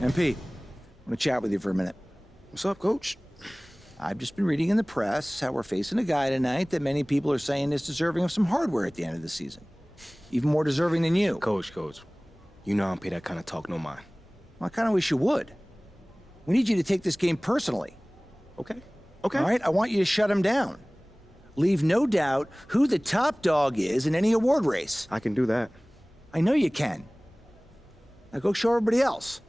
MP, I want to chat with you for a minute. What's up, Coach? I've just been reading in the press how we're facing a guy tonight that many people are saying is deserving of some hardware at the end of the season. Even more deserving than you. Coach, you know I don't pay that kind of talk no mind. Well, I kind of wish you would. We need you to take this game personally. Okay. All right? I want you to shut him down. Leave no doubt who the top dog is in any award race. I can do that. I know you can. Now go show everybody else.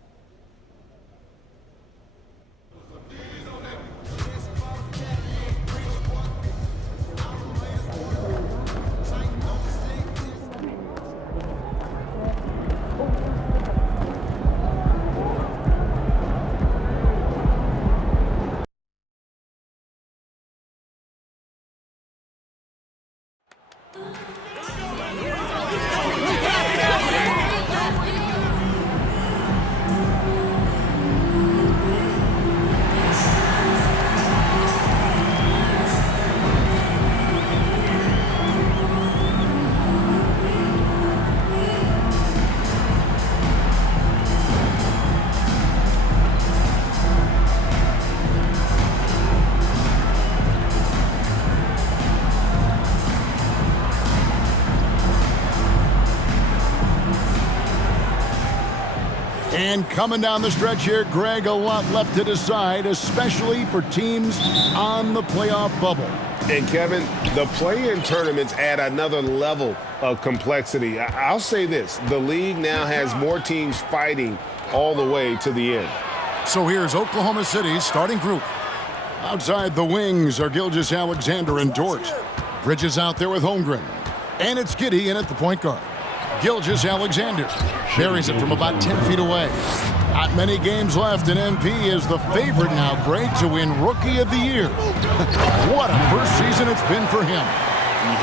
And coming down the stretch here, Greg, a lot left to decide, especially for teams on the playoff bubble. And Kevin, the play-in tournaments add another level of complexity. I'll say this, the league now has more teams fighting all the way to the end. So here's Oklahoma City's starting group. Outside the wings are Gilgeous-Alexander and Dort. Bridges out there with Holmgren. And it's Giddey in at the point guard. Gilgeous-Alexander buries it from about 10 feet away. Not many games left, and MP is the favorite now, Greg, to win Rookie of the Year. What a first season it's been for him.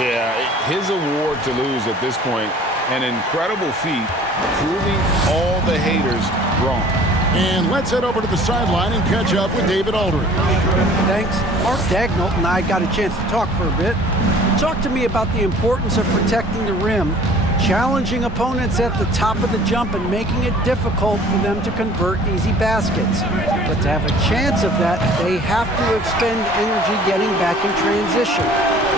Yeah, his award to lose at this point, an incredible feat, proving all the haters wrong. And let's head over to the sideline and catch up with David Aldridge. Thanks. Mark Dagnall and I got a chance to talk for a bit. He talked to me about the importance of protecting the rim, challenging opponents at the top of the jump and making it difficult for them to convert easy baskets. But to have a chance of that, they have to expend energy getting back in transition,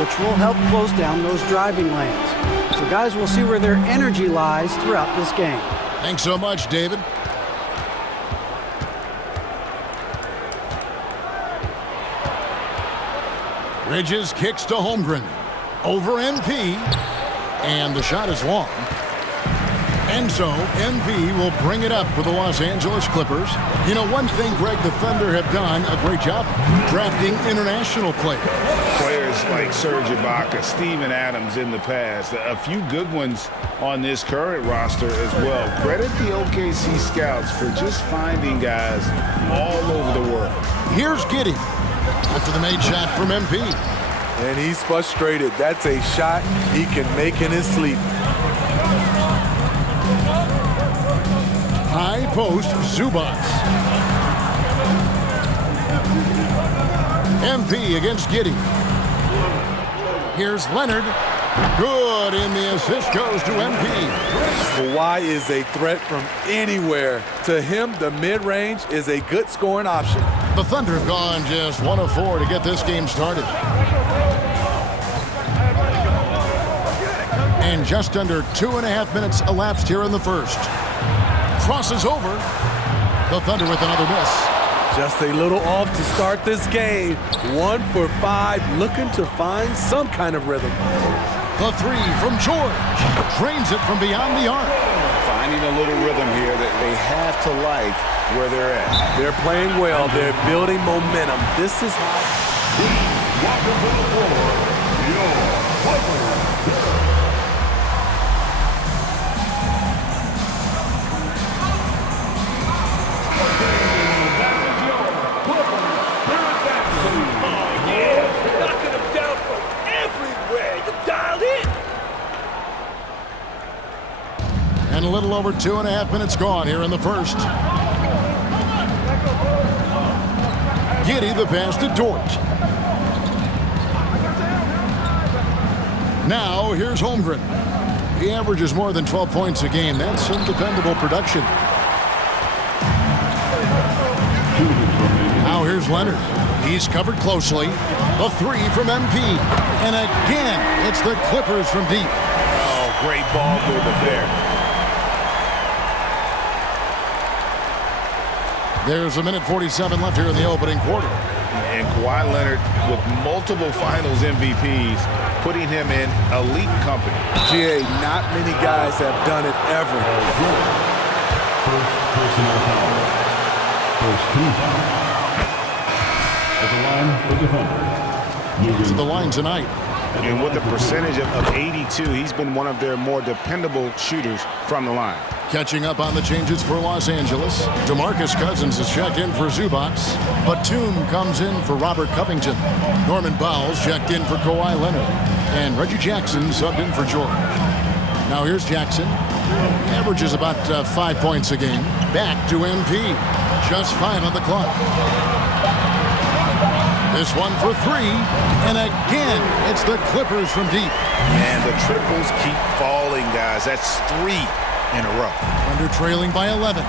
which will help close down those driving lanes. So guys, we'll see where their energy lies throughout this game. Thanks so much, David. Bridges kicks to Holmgren. Over MP. And the shot is long. And so MP will bring it up for the Los Angeles Clippers. You know, one thing, Greg, the Thunder have done a great job drafting international players. Players like Serge Ibaka, Steven Adams in the past, a few good ones on this current roster as well. Credit the OKC scouts for just finding guys all over the world. Here's Giddey after the made shot from MP. And he's frustrated. That's a shot he can make in his sleep. High post, Zubas. MP against Giddey. Here's Leonard. Good, and the assist goes to MP. Kawhi is a threat from anywhere. To him, the mid-range is a good scoring option. The Thunder have gone just 1 of 4 to get this game started. And just under 2.5 minutes elapsed here in the first. Crosses over. The Thunder with another miss. Just a little off to start this game. 1 for 5, looking to find some kind of rhythm. The three from George. Drains it from beyond the arc. Finding a little rhythm here that they have to like where they're at. They're playing well. They're building momentum. This is Welcome to the floor, your Clippers. And a little over 2.5 minutes gone here in the first. Giddey the pass to Dort. Now, here's Holmgren. He averages more than 12 points a game. That's some dependable production. Now, here's Leonard. He's covered closely. The three from MP. And again, it's the Clippers from deep. Oh, great ball movement there. There's a minute 47 left here in the opening quarter. And Kawhi Leonard with multiple finals MVPs, putting him in elite company. GA, not many guys have done it ever. First personal foul. First team foul. At the line for defender. To the line tonight. And with a percentage of 82, he's been one of their more dependable shooters from the line. Catching up on the changes for Los Angeles. DeMarcus Cousins is checked in for Zubac. Batum comes in for Robert Covington. Norman Powell's checked in for Kawhi Leonard. And Reggie Jackson subbed in for George. Now here's Jackson. He averages about 5 points a game. Back to MP. Just 5 on the clock. This one for 3. And again, it's the Clippers from deep. And the triples keep falling, guys. That's 3 in a row. Under trailing by 11.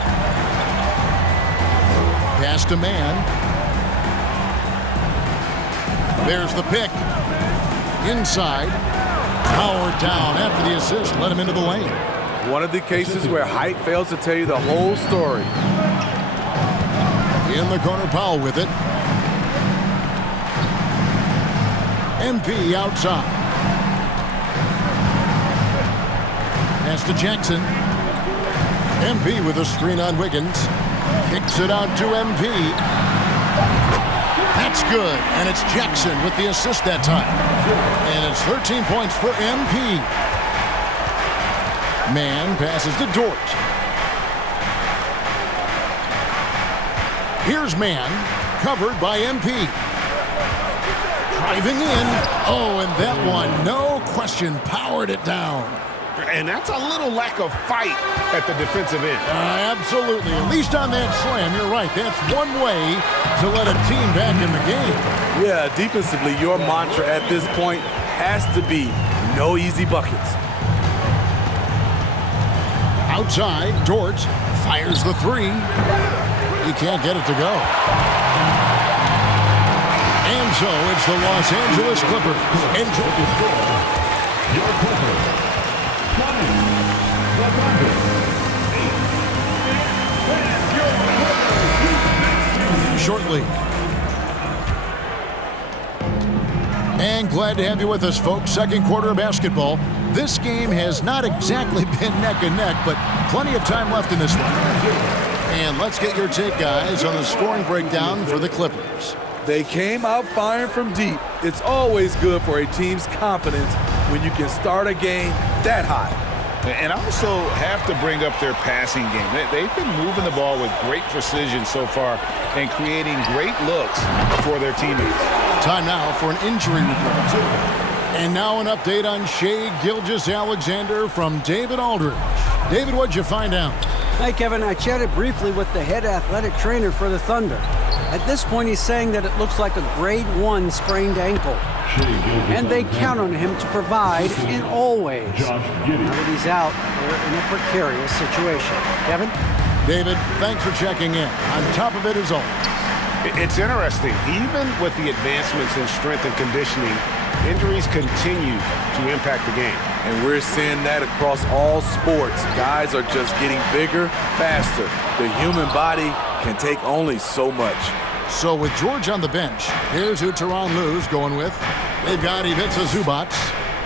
Pass to man. There's the pick. Inside. Powered down after the assist. Let him into the lane. One of the cases where height fails to tell you the whole story. In the corner, Powell with it. MP outside. Pass to Jackson. MP with a screen on Wiggins. Kicks it out to MP. That's good. And it's Jackson with the assist that time. And it's 13 points for MP. Man passes to Dort. Here's Man, covered by MP. Driving in. Oh, and that one, no question, powered it down. And that's a little lack of fight at the defensive end. Absolutely. At least on that slam, you're right. That's one way to let a team back in the game. Yeah, defensively, your mantra at this point has to be no easy buckets. Outside, Dort fires the 3. He can't get it to go. And so it's the Los Angeles Clippers. Your Clippers. Shortly. And glad to have you with us, folks. Second quarter of basketball. This game has not exactly been neck and neck, but plenty of time left in this one. And let's get your take, guys, on the scoring breakdown for the Clippers. They came out firing from deep. It's always good for a team's confidence when you can start a game that hot. And also have to bring up their passing game. They've been moving the ball with great precision so far and creating great looks for their teammates. Time now for an injury report. And now an update on Shai Gilgeous-Alexander from David Aldridge. David, what'd you find out? Hi, Kevin. I chatted briefly with the head athletic trainer for the Thunder. At this point, he's saying that it looks like a grade 1 sprained ankle. And they count on him to provide in all ways. Now that he's out, they're in a precarious situation. Kevin? David, thanks for checking in. On top of it as always. It's interesting. Even with the advancements in strength and conditioning, injuries continue to impact the game. And we're seeing that across all sports. Guys are just getting bigger, faster. The human body can take only so much. So with George on the bench, here's who Tyronn Lue's going with. They've got Ivica Zubac,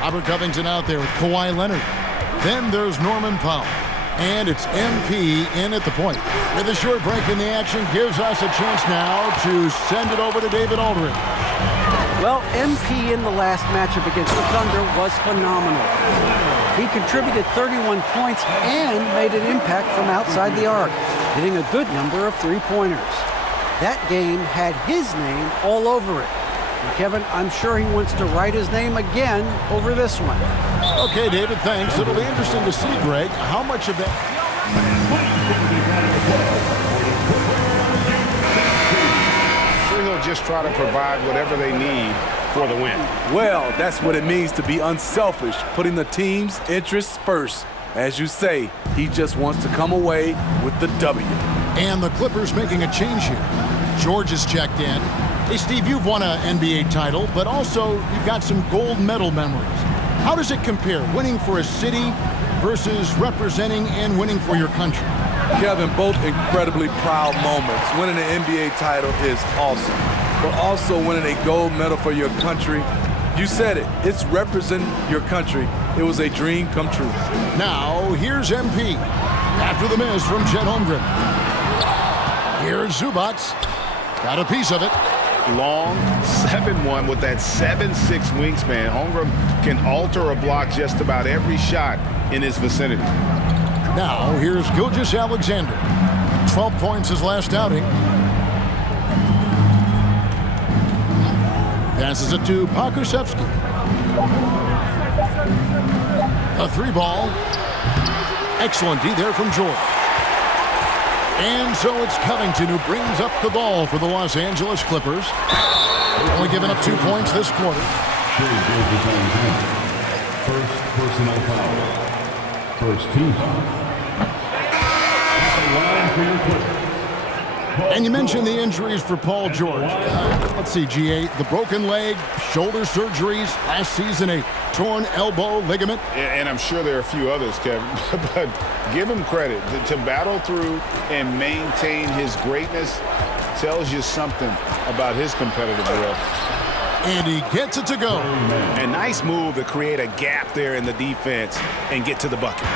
Robert Covington out there with Kawhi Leonard. Then there's Norman Powell. And it's MP in at the point. With a short break in the action, gives us a chance now to send it over to David Aldridge. Well, MP in the last matchup against the Thunder was phenomenal. He contributed 31 points and made an impact from outside the arc, hitting a good number of three-pointers. That game had his name all over it. And Kevin, I'm sure he wants to write his name again over this one. Okay, David, thanks. It'll be interesting to see, Greg, how much of that... Sure, he'll just try to provide whatever they need for the win. Well, that's what it means to be unselfish, putting the team's interests first. As you say, he just wants to come away with the W. And the Clippers making a change here. George is checked in. Hey, Steve, you've won an NBA title, but also you've got some gold medal memories. How does it compare, winning for a city versus representing and winning for your country? Kevin, both incredibly proud moments. Winning an NBA title is awesome, but also winning a gold medal for your country, you said it, it's representing your country. It was a dream come true. Now, here's MP. After the miss from Chet Holmgren. Here's Zubac. Got a piece of it. Long 7'1" with that 7'6" wingspan. Holmgren can alter a block just about every shot in his vicinity. Now, here's Gilgeous-Alexander. 12 points his last outing. Passes it to Pokusevski. A 3-ball. Excellent D there from George. And so it's Covington who brings up the ball for the Los Angeles Clippers. Only giving up 2 points this quarter. First personal foul. First team foul. Line for your Clippers. And you mentioned the injuries for Paul George. Let's see, GA, the broken leg, shoulder surgeries, last season a torn elbow ligament. And I'm sure there are a few others, Kevin, but give him credit. To battle through and maintain his greatness tells you something about his competitive will. And he gets it to go. A nice move to create a gap there in the defense and get to the bucket.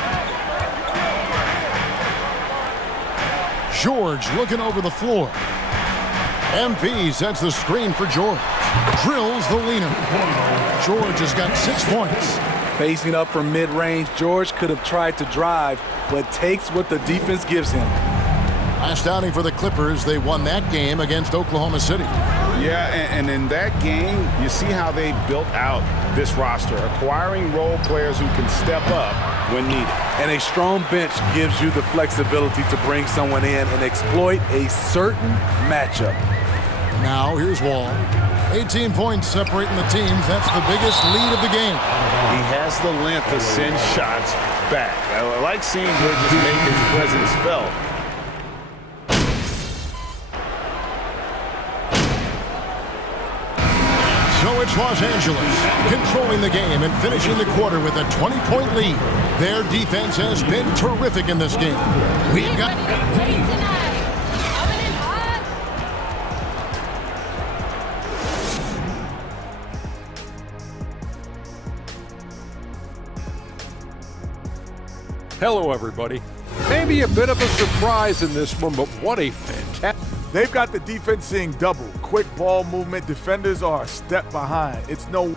George looking over the floor. MP sets the screen for George. Drills the leaner. George has got 6 points. Facing up from mid-range, George could have tried to drive, but takes what the defense gives him. Last outing for the Clippers, they won that game against Oklahoma City. Yeah, and in that game, you see how they built out this roster, acquiring role players who can step up when needed. And a strong bench gives you the flexibility to bring someone in and exploit a certain matchup. Now, here's Wall. 18 points separating the teams. That's the biggest lead of the game. He has the length to send shots back. I like seeing Bridges make his presence felt. So it's Los Angeles controlling the game and finishing the quarter with a 20-point lead. Their defense has been terrific in this game. We've got... Hello, everybody. Maybe a bit of a surprise in this one, but what a fantastic... They've got the defense seeing double. Quick ball movement. Defenders are a step behind. It's no...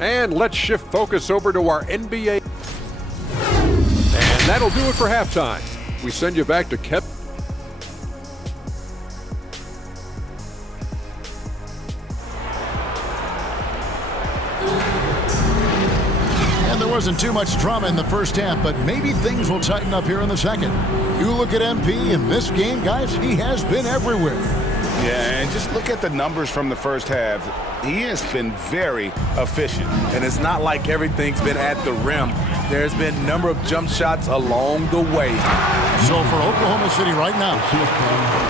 And let's shift focus over to our NBA. And that'll do it for halftime. We send you back to Kevin. And there wasn't too much drama in the first half, but maybe things will tighten up here in the second. You look at MP in this game, guys, he has been everywhere. Yeah, and just look at the numbers from the first half. He has been very efficient. And it's not like everything's been at the rim. There's been a number of jump shots along the way. So for Oklahoma City right now,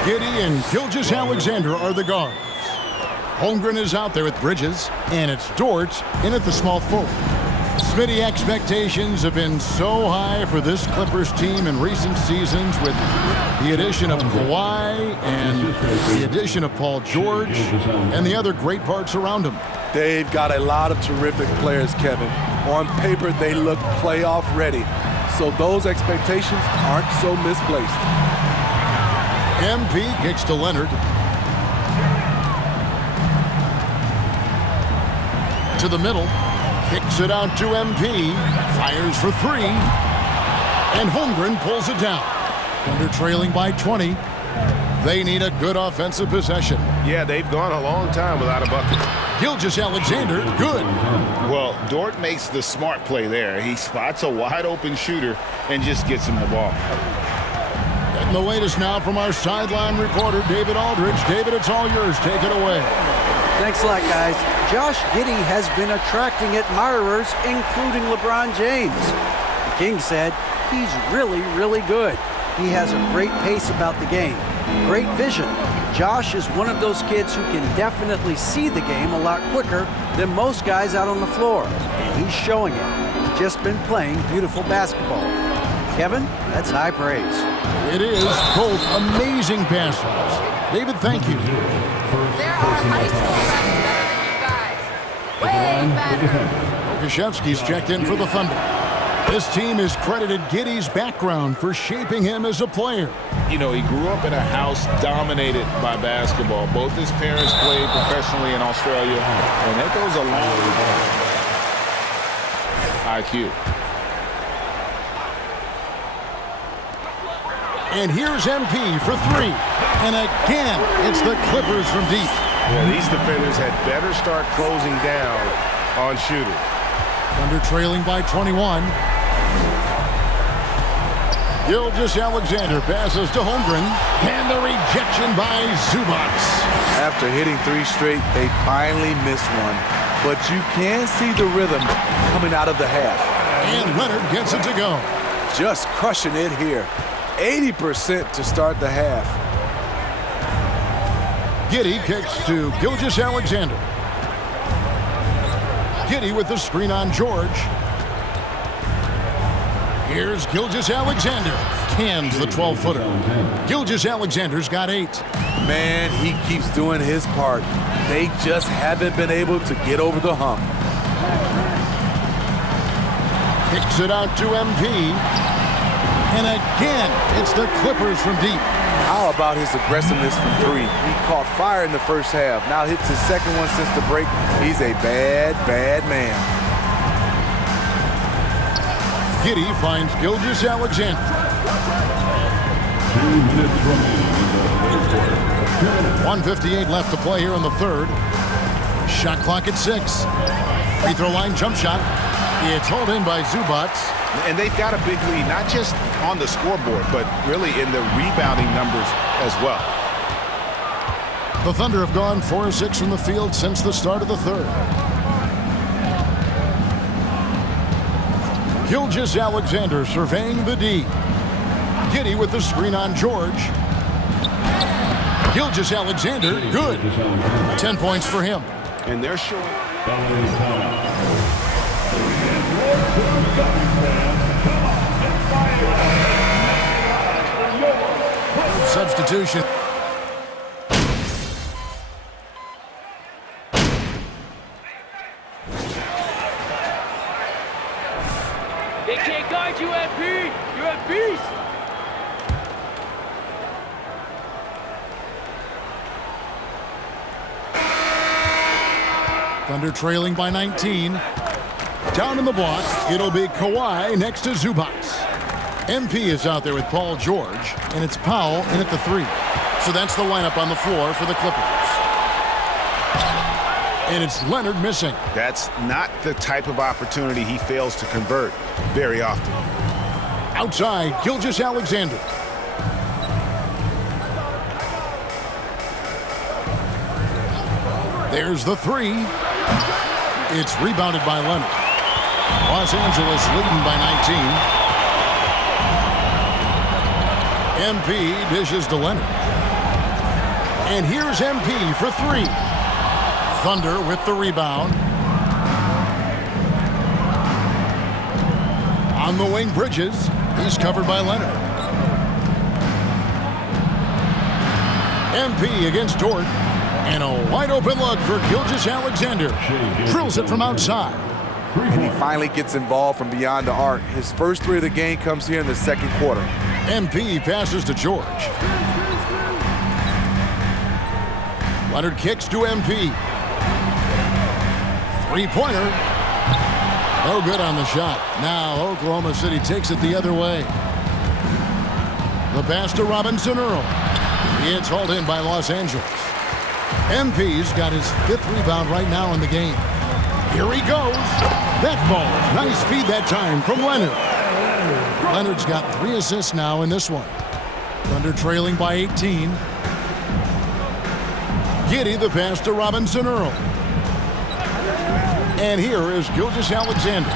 Giddey and Gilgeous-Alexander are the guards. Holmgren is out there with Bridges, and it's Dort in at the small forward. Smitty, expectations have been so high for this Clippers team in recent seasons with the addition of Kawhi and the addition of Paul George and the other great parts around him. They've got a lot of terrific players, Kevin. On paper, they look playoff ready. So those expectations aren't so misplaced. MP kicks to Leonard. To the middle. Kicks it out to MP. Fires for 3. And Holmgren pulls it down. Under trailing by 20. They need a good offensive possession. Yeah, they've gone a long time without a bucket. Gilgeous-Alexander, good. Well, Dort makes the smart play there. He spots a wide open shooter and just gets him the ball. And the latest now from our sideline reporter, David Aldridge. David, it's all yours. Take it away. Thanks a lot, guys. Josh Giddey has been attracting admirers, including LeBron James. The King said he's really, really good. He has a great pace about the game, great vision. Josh is one of those kids who can definitely see the game a lot quicker than most guys out on the floor, and he's showing it. He's just been playing beautiful basketball. Kevin, that's high praise. It is both amazing passes. David, thank you. There are high school guys. Way better. Okashevsky's checked in for the Thunder. This team has credited Giddey's background for shaping him as a player. You know, he grew up in a house dominated by basketball. Both his parents played professionally in Australia, and that goes a long way. IQ. And here's MP for three. And again, it's the Clippers from deep. Yeah, these defenders had better start closing down on shooters. Thunder trailing by 21. Gilgeous-Alexander passes to Holmgren. And the rejection by Zubac. After hitting 3 straight, they finally missed one. But you can see the rhythm coming out of the half. And Leonard gets it to go. Just crushing it here. 80% to start the half. Giddey kicks to Gilgeous-Alexander. Giddey with the screen on George. Here's Gilgeous-Alexander. Cans the 12-footer. Gilgeous-Alexander's got 8. Man, he keeps doing his part. They just haven't been able to get over the hump. Kicks it out to MP. And again, it's the Clippers from deep. How about his aggressiveness from 3? He caught fire in the first half. Now hits his second one since the break. He's a bad, bad man. Giddey finds Gilgeous-Alexander. 2 minutes remaining in the third quarter. 1:58 left to play here in the third. Shot clock at 6. Free throw line jump shot. It's hauled in by Zubac. And they've got a big lead, not just on the scoreboard, but really in the rebounding numbers as well. The Thunder have gone 4-6 from the field since the start of the third. Gilgeous-Alexander surveying the D. Giddey with the screen on George. Gilgeous-Alexander, good. 10 points for him. And they're showing. Substitution. They can't guard you, MP! You're a beast! Thunder trailing by 19. Down in the block, it'll be Kawhi next to Zubac. MP is out there with Paul George, and it's Powell in at the 3. So that's the lineup on the floor for the Clippers. And it's Leonard missing. That's not the type of opportunity he fails to convert very often. Outside, Gilgeous-Alexander. There's the 3. It's rebounded by Leonard. Los Angeles leading by 19. MP dishes to Leonard. And here's MP for 3. Thunder with the rebound. On the wing, Bridges. He's covered by Leonard. MP against Dort. And a wide-open look for Gilgeous-Alexander. Drills it from outside. And he finally gets involved from beyond the arc. His first 3 of the game comes here in the second quarter. MP passes to George. Leonard kicks to MP. Three-pointer. No good on the shot. Now Oklahoma City takes it the other way. The pass to Robinson Earl. It's hauled in by Los Angeles. MP's got his 5th rebound right now in the game. Here he goes. That ball. Nice feed that time from Leonard. Leonard's got 3 assists now in this one. Thunder trailing by 18. Giddey the pass to Robinson Earl. And here is Gilgeous-Alexander.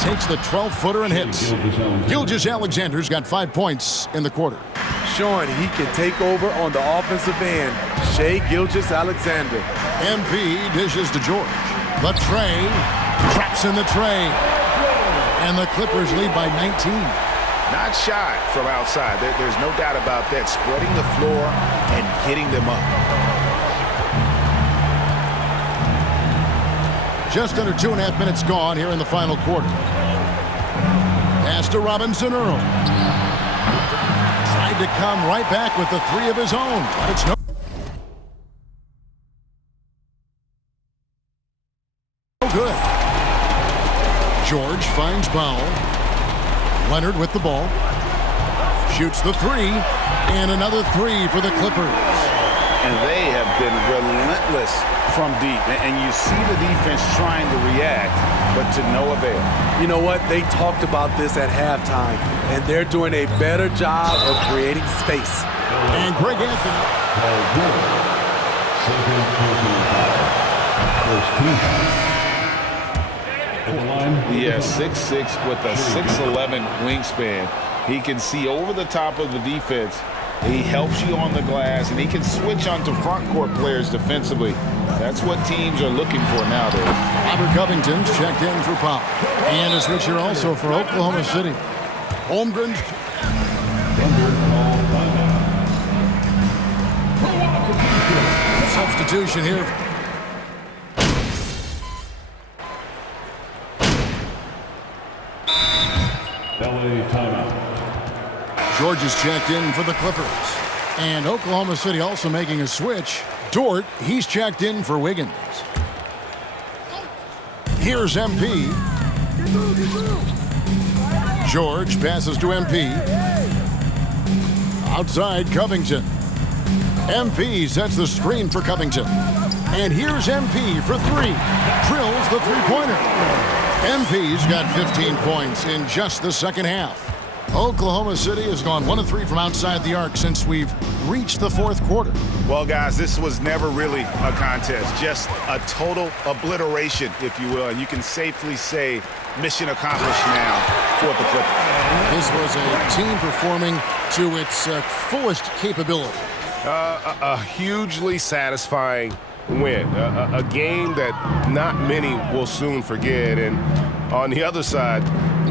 Takes the 12-footer and hits. Gilgeous-Alexander's got 5 points in the quarter. Showing he can take over on the offensive end. Shai Gilgeous-Alexander. MP dishes to George. The tray. Traps in the tray. And the Clippers lead by 19. Not shy from outside. There's no doubt about that. Spreading the floor and getting them up. Just under 2.5 minutes gone here in the final quarter. Pass to Robinson Earl. Tried to come right back with the 3 of his own, but it's no good. George finds Powell. Leonard with the ball. Shoots the 3, and another 3 for the Clippers. And they have been relentless from deep. And you see the defense trying to react, but to no avail. You know what? They talked about this at halftime, and they're doing a better job of creating space. And Greg Anthony. Yeah, 6'6" with a 6'11" wingspan. He can see over the top of the defense. He helps you on the glass, and he can switch onto front court players defensively. That's what teams are looking for nowadays. Robert Covington's checked in for Powell. And a switcher also for Oklahoma City. Holmgren. Substitution here. LA timeout. George is checked in for the Clippers. And Oklahoma City also making a switch. Dort, he's checked in for Wiggins. Here's MP. George passes to MP. Outside Covington. MP sets the screen for Covington. And here's MP for 3. Drills the three-pointer. MP's got 15 points in just the second half. Oklahoma City has gone 1 of 3 from outside the arc since we've reached the fourth quarter. Well, guys, this was never really a contest, just a total obliteration, if you will. And you can safely say mission accomplished now for the Clippers. This was a team performing to its fullest capability. A hugely satisfying win. A game that not many will soon forget. And on the other side,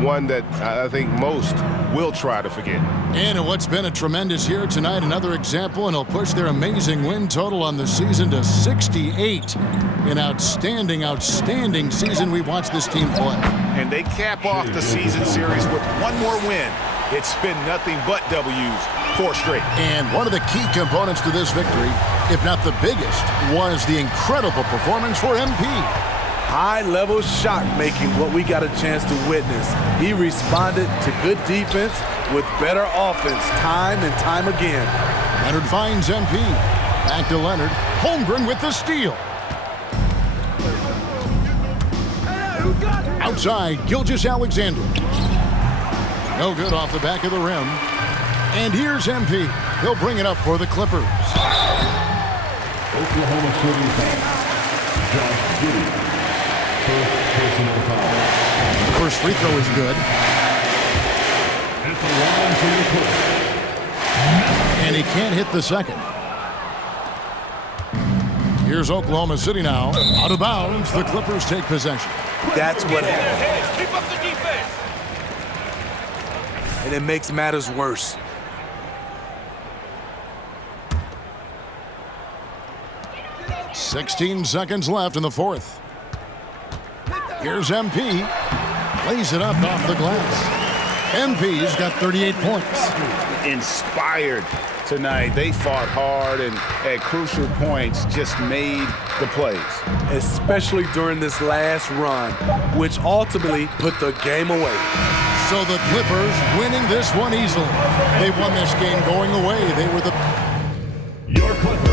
one that I think most will try to forget. And in what's been a tremendous year tonight, another example, and it'll push their amazing win total on the season to 68. An outstanding, outstanding season we watched this team play. And they cap off the season series with one more win. It's been nothing but W's, 4 straight. And one of the key components to this victory, if not the biggest, was the incredible performance for MP. High-level shot making, what we got a chance to witness. He responded to good defense with better offense time and time again. Leonard finds MP. Back to Leonard. Holmgren with the steal. Outside, Gilgeous-Alexander. No good off the back of the rim. And here's MP. He'll bring it up for the Clippers. Oklahoma City foul. Josh Giddey. First personal foul. The first free throw is good. At the line for the Clippers. And he can't hit the second. Here's Oklahoma City now. Out of bounds, the Clippers take possession. That's what happened. Keep up the defense. And it makes matters worse. "16 seconds left in the fourth. Here's MP. Lays it up off the glass. MP's got 38 points. Inspired tonight. They fought hard and at crucial points just made the plays. Especially during this last run, which ultimately put the game away. So the Clippers winning this one easily. They won this game going away. They were the... Your Clippers.